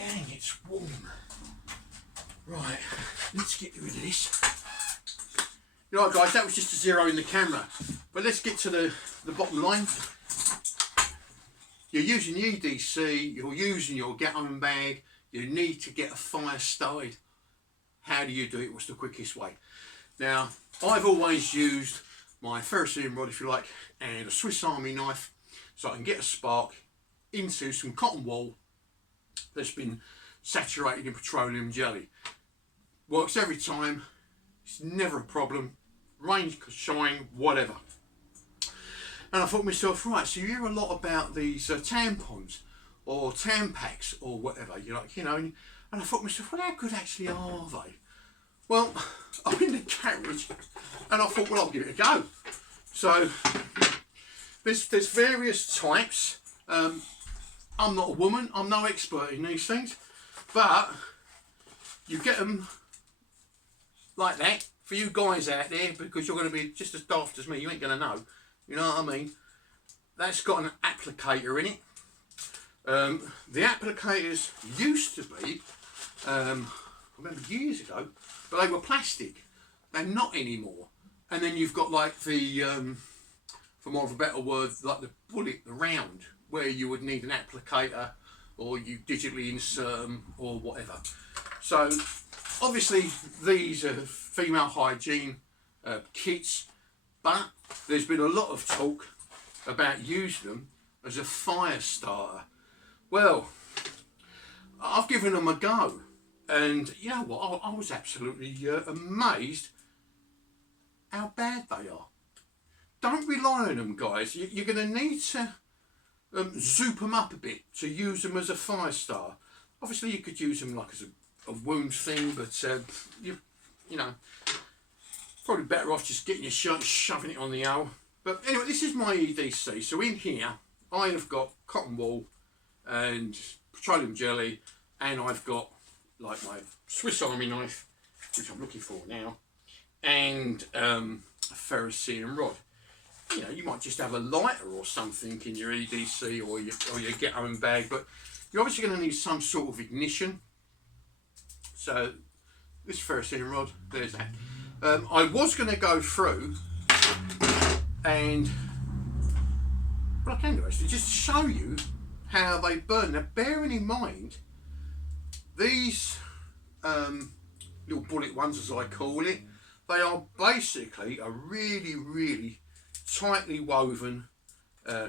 Dang, it's warm. Right, let's get rid of this. Right guys, that was just to zero in the camera. But let's get to the bottom line. You're using the EDC, you're using your get home bag, you need to get a fire started. How do you do it? What's the quickest way? Now, I've always used my ferrocerium rod, if you like, and a Swiss Army knife, so I can get a spark into some cotton wool that's been saturated in petroleum jelly. Works every time, it's never a problem, rain, shine, whatever. And I thought to myself, right, so you hear a lot about these tampons or Tampax or whatever, you like, you know, and I thought to myself, well, how good actually are they? Well, I'm in the garage and I thought, well, I'll give it a go. So there's various types. I'm not a woman, I'm no expert in these things, but you get them like that for you guys out there, because you're going to be just as daft as me, you ain't going to know, you know what I mean. That's got an applicator in it. The applicators used to be, I remember years ago, but they were plastic. They're not anymore. And then you've got like the, for more of a better word, like the bullet, the round, where you would need an applicator or you digitally insert them or whatever. So obviously these are female hygiene kits, but there's been a lot of talk about using them as a fire starter. Well, I've given them a go, and you know what, I was absolutely amazed how bad they are. Don't rely on them, guys. You're going to need to zoop them up a bit to use them as a fire starter. Obviously you could use them like as a wound thing, but you know, probably better off just getting your shirt, shoving it on the owl. But anyway, this is my EDC. So in here I have got cotton wool and petroleum jelly, and I've got like my Swiss Army knife, which I'm looking for now, and a ferrocerium rod. You know, you might just have a lighter or something in your EDC or your get home bag, but you're obviously going to need some sort of ignition. So this ferrocerium rod, there's that. I was going to go through and, well, I can do actually, just show you how they burn. Now, bearing in mind, these little bullet ones, as I call it, they are basically a really, really tightly woven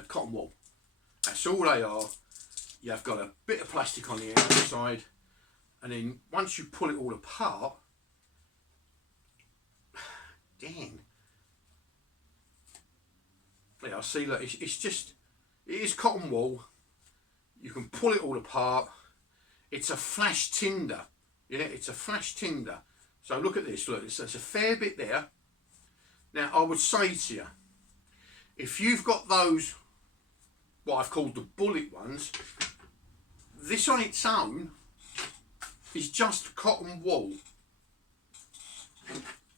cotton wool. That's all they are. You've got a bit of plastic on the outside, and then once you pull it all apart, dang. Yeah, I see, look, it's just, it is cotton wool. You can pull it all apart. It's a flash tinder. Yeah, it's a flash tinder. So look at this, look, it's a fair bit there. Now, I would say to you, if you've got those, what I've called the bullet ones, this on its own is just cotton wool.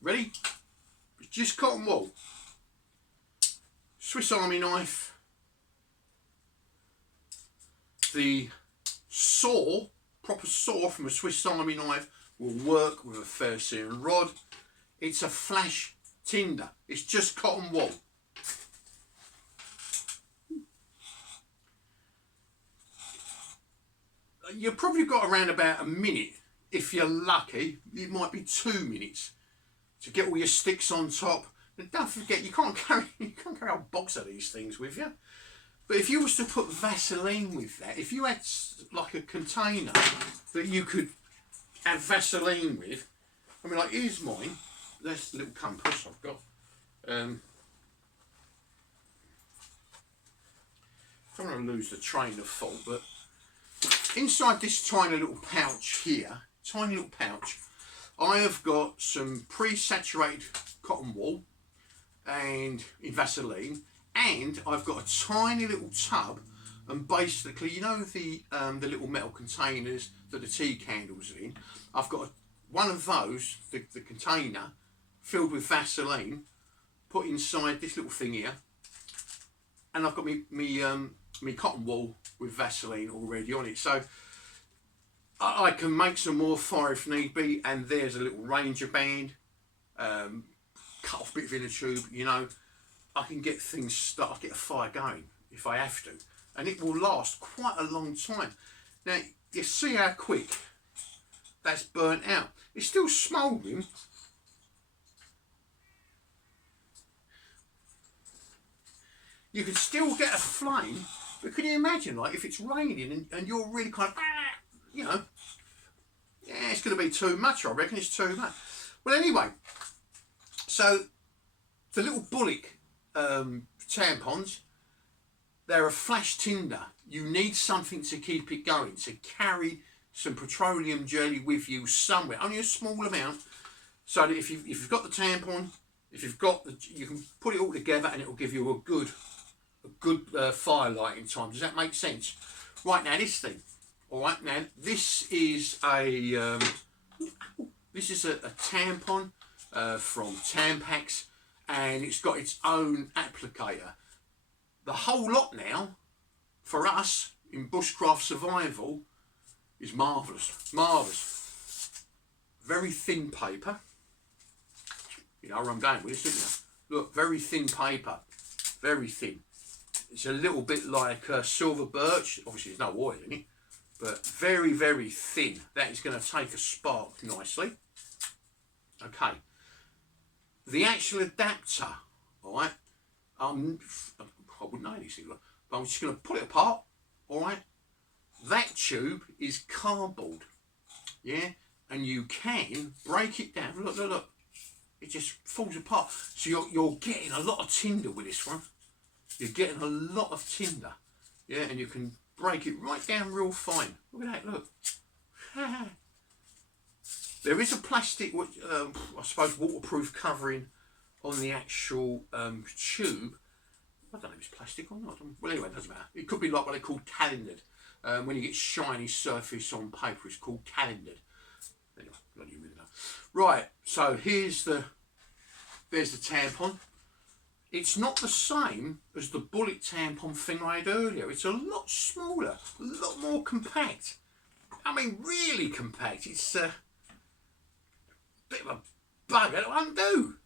Ready? It's just cotton wool. Swiss Army knife. The saw, proper saw from a Swiss Army knife, will work with a ferrocerium rod. It's a flash tinder. It's just cotton wool. You've probably got around about a minute. If you're lucky, it might be 2 minutes to get all your sticks on top. And don't forget, you can't carry a whole box of these things with you. But if you was to put Vaseline with that, if you had like a container that you could have Vaseline with, I mean, like, here's mine. That's the little compass I've got. Don't want to lose the train of thought, but inside this tiny little pouch here, I have got some pre-saturated cotton wool and in Vaseline, and I've got a tiny little tub, and basically, you know, the little metal containers that the tea candles are in, I've got one of those, the container filled with Vaseline, put inside this little thing here, and I've got me cotton wool with Vaseline already on it. So I can make some more fire if need be, and there's a little Ranger band, cut off bit of inner tube, you know. I can get things started, get a fire going if I have to, and it will last quite a long time. Now, you see how quick that's burnt out. It's still smouldering. You can still get a flame, but can you imagine, like, if it's raining and you're really kind of, you know, yeah, it's going to be too much, I reckon. It's too much. Well, anyway, so the little bullet tampons, they're a flash tinder. You need something to keep it going, to carry some petroleum jelly with you somewhere, only a small amount, so that if you've got the tampon, if you've got the, you can put it all together and it will give you a good fire lighting time. Does that make sense? Right, now this thing, all right, now this is a tampon from Tampax, and it's got its own applicator. The whole lot now, for us in bushcraft survival, is marvellous, marvellous. Very thin paper. You know where I'm going with this, don't you? Look, very thin paper, very thin. It's a little bit like silver birch. Obviously, there's no oil in it, but very, very thin. That is going to take a spark nicely. Okay. The actual adapter, all right. I wouldn't know anything, but I'm just going to pull it apart. All right. That tube is cardboard, yeah, and you can break it down. Look, look, look. It just falls apart. So you're getting a lot of tinder with this one. You're getting a lot of tinder, yeah, and you can break it right down real fine. Look at that, look. There is a plastic, I suppose, waterproof covering on the actual tube. I don't know if it's plastic or not. Well, anyway, it doesn't matter. It could be like what they call calendared. When you get shiny surface on paper, it's called calendared. Anyway, not you really know. Right, so there's the tampon. It's not the same as the bullet tampon thing I had earlier. It's a lot smaller, a lot more compact. I mean, really compact. It's a bit of a bugger to undo.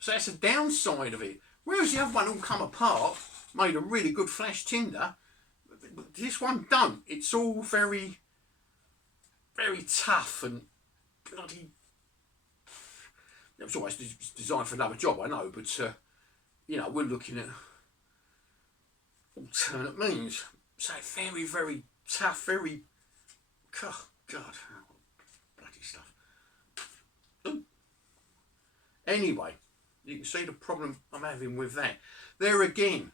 So that's the downside of it. Whereas the other one all come apart, made a really good flash tinder. But this one don't. It's all very, very tough and bloody. It was always designed for another job, I know, but you know, we're looking at alternate means. So very, very tough, very, oh God, bloody stuff. Ooh. Anyway, you can see the problem I'm having with that. There again,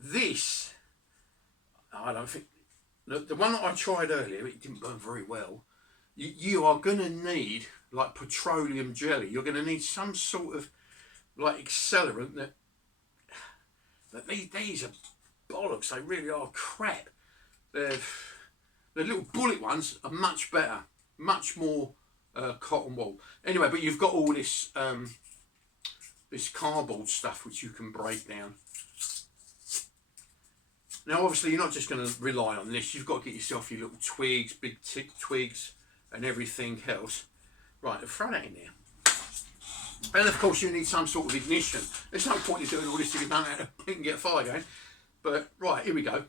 this, I don't think, the one that I tried earlier, it didn't burn very well. You are going to need, like, petroleum jelly. You're going to need some sort of, like, accelerant that these are bollocks. They really are crap. The little bullet ones are much better, much more cotton wool. Anyway, but you've got all this this cardboard stuff which you can break down. Now, obviously, you're not just going to rely on this. You've got to get yourself your little twigs, big thick twigs, and everything else. Right, throw that in there. And of course, you need some sort of ignition. There's no point in doing all this if you don't know how to get a fire going. But right, here we go.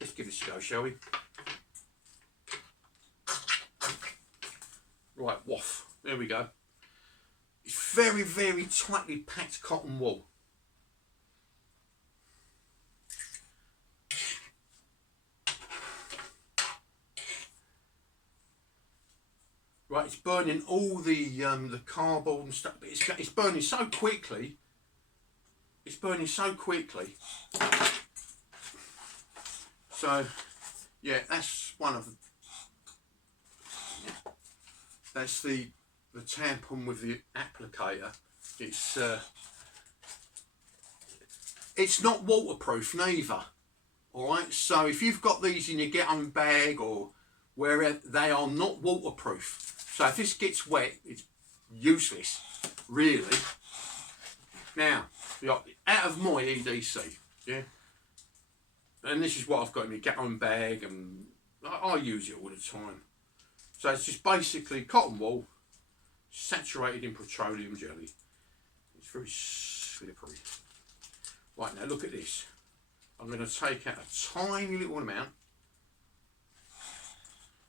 Let's give this a go, shall we? Right, waff. There we go. It's very, very tightly packed cotton wool. Right, it's burning all the cardboard and stuff, but it's burning so quickly. It's burning so quickly. So, yeah, that's one of the. Yeah, that's the tampon with the applicator. It's not waterproof neither. All right, so if you've got these in your get-home bag or wherever, they are not waterproof. So if this gets wet, it's useless, really. Now, out of my EDC, yeah, and this is what I've got in my get-home bag, and I use it all the time. So it's just basically cotton wool saturated in petroleum jelly. It's very slippery. Right, now look at this. I'm going to take out a tiny little amount.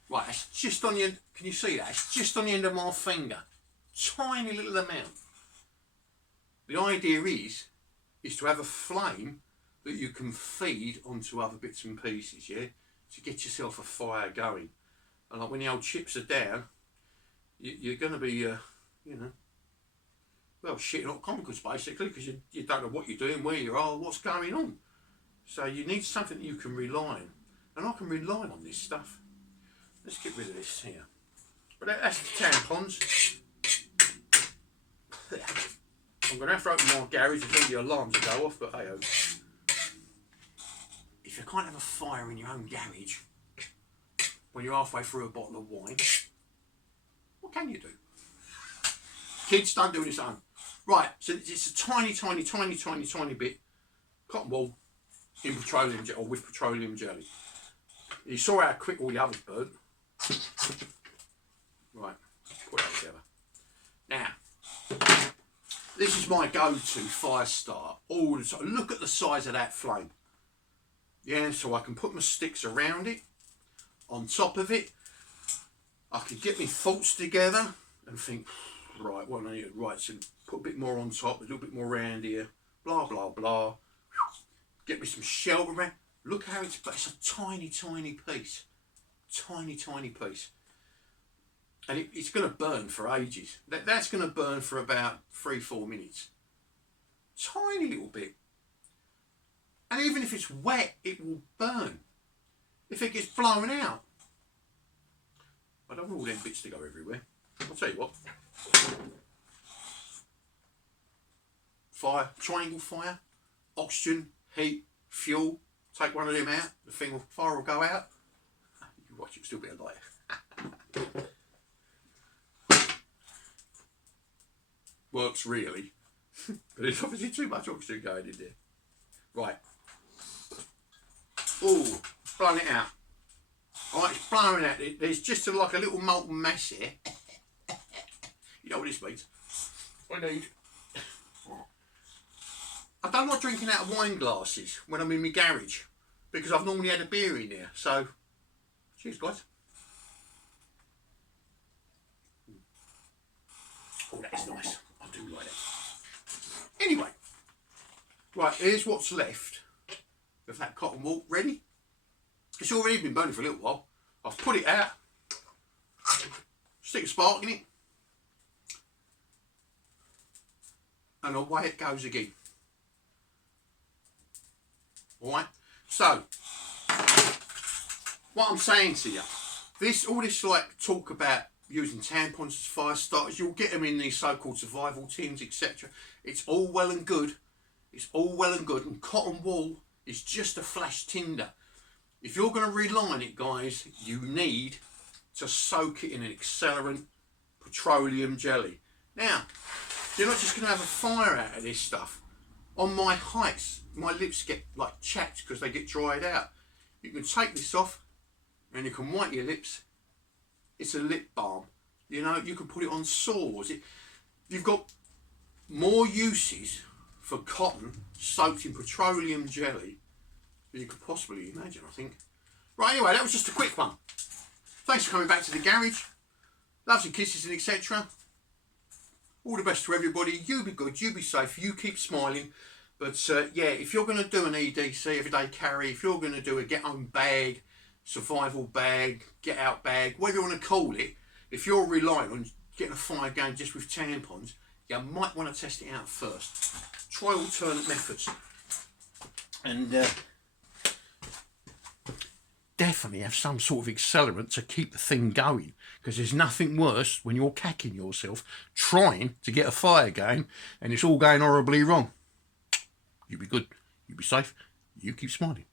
Right, it's just on the end. Can you see that? It's just on the end of my finger. Tiny little amount. The idea is to have a flame that you can feed onto other bits and pieces, yeah? To get yourself a fire going. And like when the old chips are down, you're going to be, you know, well, shitting hot chemicals basically, because you don't know what you're doing, where you are, what's going on. So you need something that you can rely on. And I can rely on this stuff. Let's get rid of this here. But that's the tampons. I'm going to have to open my garage and all the alarms will go off, but hey, if you can't have a fire in your own garage when you're halfway through a bottle of wine, what can you do? Kids, don't do this at home. Right, so it's a tiny bit cotton wool in petroleum jelly, or with petroleum jelly. You saw how quick all the others burnt. Right, put that together. Now, this is my go-to fire start all the time. Look at the size of that flame. Yeah, so I can put my sticks around it, on top of it. I can get my thoughts together and think, right, what I need to write, so put a bit more on top, a little bit more around here, blah, blah, blah. Get me some shelter around. Look how it's a tiny piece. Tiny piece. And it's going to burn for ages. That's going to burn for about 3-4 minutes. Tiny little bit. And even if it's wet, it will burn. If it gets blown out. I don't want all them bits to go everywhere. I'll tell you what. Fire, triangle fire, oxygen, heat, fuel. Take one of them out, the fire will go out. You watch, it'll still be alight. Works really. But there's obviously too much oxygen going in there. Right. Oh, blowing it out. Alright, it's blowing out. There's just like a little molten mass here. You know what this means? I need. I don't like drinking out of wine glasses when I'm in my garage because I've normally had a beer in there. So, cheers, guys. Oh, that is nice. I do like that. Anyway, right, here's what's left of that cotton wool ready. It's already been burning for a little while. I've put it out, stick a spark in it, and away it goes again. Alright, so what I'm saying to you, all this like talk about using tampons as fire starters, you'll get them in these so-called survival tins, etc. It's all well and good. It's all well and good, and cotton wool is just a flash tinder. If you're going to rely on it, guys, you need to soak it in an accelerant, petroleum jelly. Now, you're not just going to have a fire out of this stuff. On my heights, my lips get like chapped because they get dried out. You can take this off and you can wipe your lips. It's a lip balm. You know, you can put it on sores. You've got more uses for cotton soaked in petroleum jelly than you could possibly imagine, I think. Right, anyway, that was just a quick one. Thanks for coming back to the garage. Loves and kisses and etc. All the best to everybody. You be good, you be safe, you keep smiling. But yeah, if you're going to do an EDC, everyday carry, if you're going to do a get home bag, survival bag, get out bag, whatever you want to call it, if you're relying on getting a fire going just with tampons, you might want to test it out first. Try alternate methods. And definitely have some sort of accelerant to keep the thing going, because there's nothing worse when you're cacking yourself trying to get a fire going and it's all going horribly wrong. You be good, you be safe, you keep smiling.